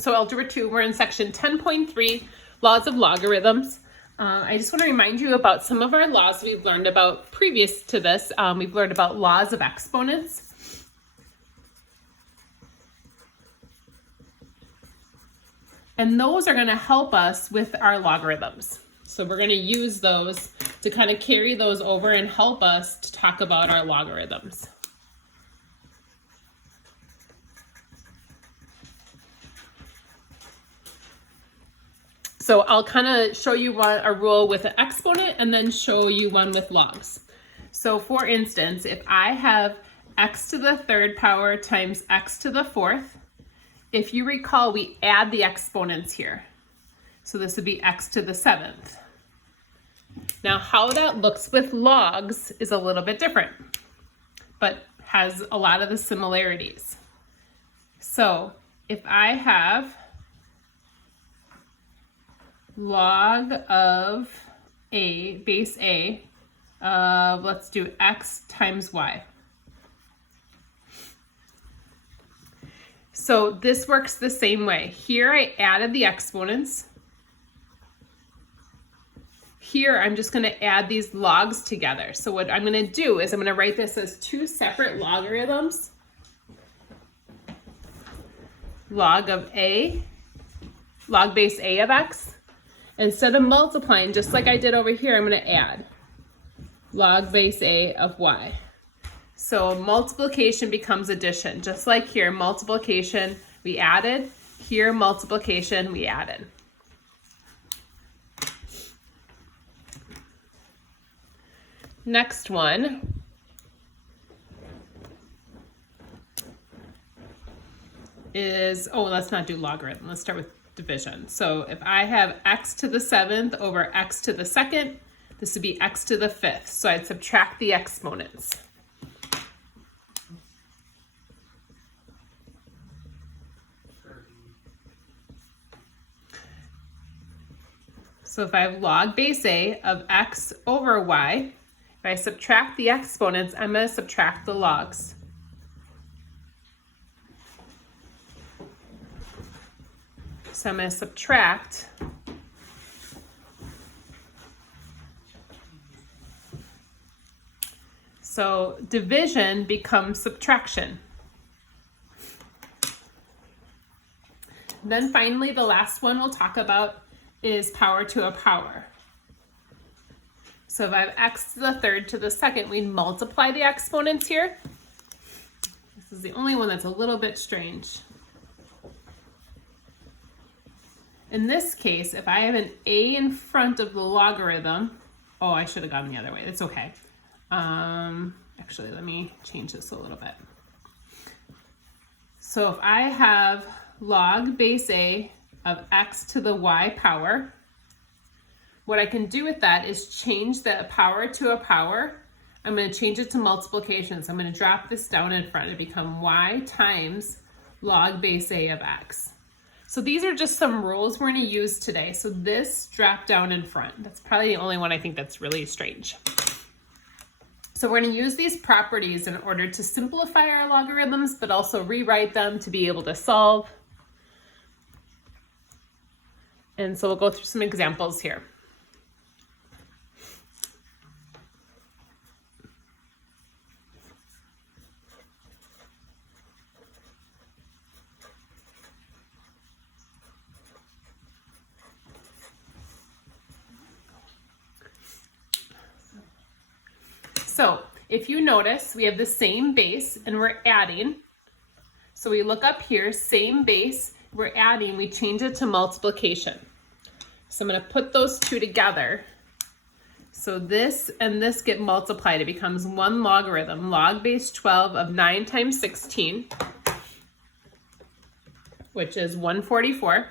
So Algebra 2, we're in section 10.3, laws of logarithms. I just want to remind you about some of our laws we've learned about previous to this. We've learned about laws of exponents. And those are going to help us with our logarithms. So we're going to use those to kind of carry those over and help us to talk about our logarithms. So I'll kind of show you a rule with an exponent and then show you one with logs. So for instance, if I have x to the third power times x to the fourth, if you recall, we add the exponents here. So this would be x to the seventh. Now how that looks with logs is a little bit different, but has a lot of the similarities. So if I have log of a, base a, of, let's do x times y. So this works the same way. Here I added the exponents. Here I'm just going to add these logs together. So what I'm going to do is I'm going to write this as two separate logarithms. Log of a, log base a of x. Instead of multiplying, just like I did over here, I'm going to add log base a of y. So multiplication becomes addition. Just like here, multiplication we added. Here, multiplication we added. Next one is, oh, let's not do logarithm. Let's start with division. So if I have x to the seventh over x to the second, this would be x to the fifth. So I'd subtract the exponents. So if I have log base a of x over y, if I subtract the exponents, I'm going to subtract the logs. So I'm going to subtract so division becomes subtraction. Then finally, the last one we'll talk about is power to a power. So if I have x to the third to the second, we multiply the exponents here. This is the only one that's a little bit strange. In this case, if I have an a in front of the logarithm, oh, I should have gone the other way. It's okay. Actually, let me change this a little bit. So if I have log base a of x to the y power, what I can do with that is change the power to a power. I'm going to change it to multiplication. So I'm going to drop this down in front and become y times log base a of x. So these are just some rules we're going to use today. So this drop down in front, that's probably the only one I think that's really strange. So we're going to use these properties in order to simplify our logarithms, but also rewrite them to be able to solve. And so we'll go through some examples here. So if you notice, we have the same base and we're adding. So we look up here, same base, we're adding, we change it to multiplication. So I'm going to put those two together. So this and this get multiplied. It becomes one logarithm, log base 12 of 9 times 16, which is 144.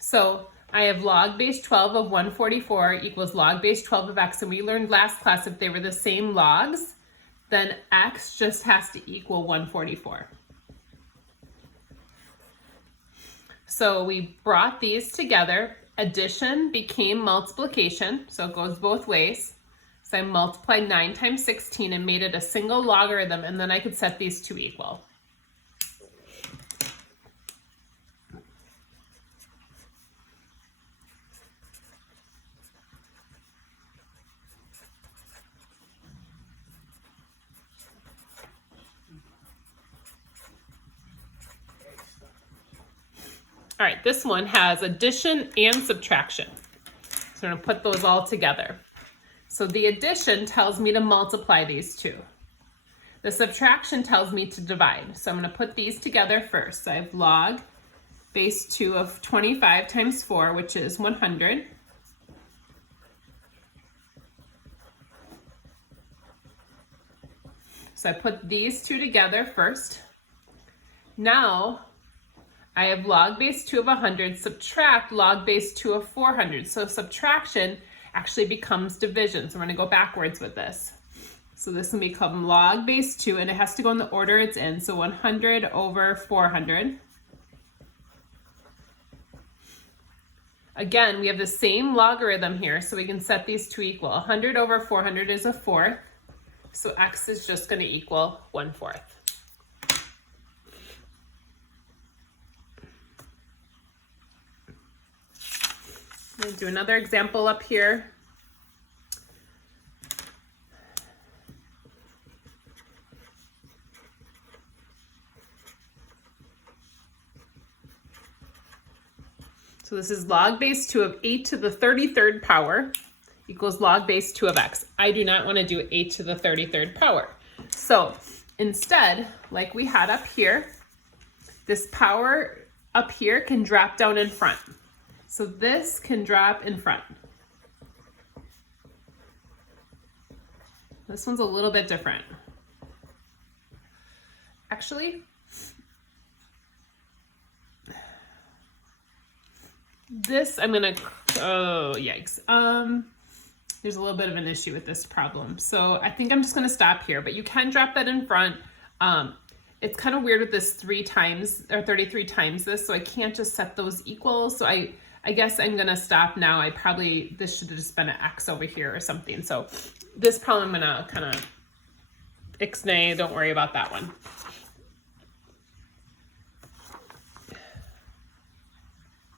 So I have log base 12 of 144 equals log base 12 of x. And we learned last class if they were the same logs, then x just has to equal 144. So we brought these together. Addition became multiplication, so it goes both ways. So So I multiplied 9 times 16 and made it a single logarithm, and then I could set these two equal. All right, this one has addition and subtraction. So I'm going to put those all together. So the addition tells me to multiply these two. The subtraction tells me to divide. So I'm going to put these together first. So I have log base 2 of 25 times 4, which is 100. So I put these two together first. Now I have log base 2 of 100, subtract log base 2 of 400. So subtraction actually becomes division. So we're going to go backwards with this. So this will become log base 2, and it has to go in the order it's in. So 100 over 400. Again, we have the same logarithm here, so we can set these two equal. 100 over 400 is a fourth. So x is just going to equal 1/4. I'm going to do another example up here. So this is log base 2 of 8 to the 33rd power equals log base 2 of x. I do not want to do 8 to the 33rd power. So instead, like we had up here, this power up here can drop down in front. So this can drop in front. This one's a little bit different. Actually, this I'm gonna, oh yikes. There's a little bit of an issue with this problem. So I think I'm just gonna stop here, but you can drop that in front. It's kind of weird with this 3 times or 33 times this, so I can't just set those equal. So I guess I'm gonna stop now. This should have just been an X over here or something. So this problem I'm gonna kind of ixnay, don't worry about that one.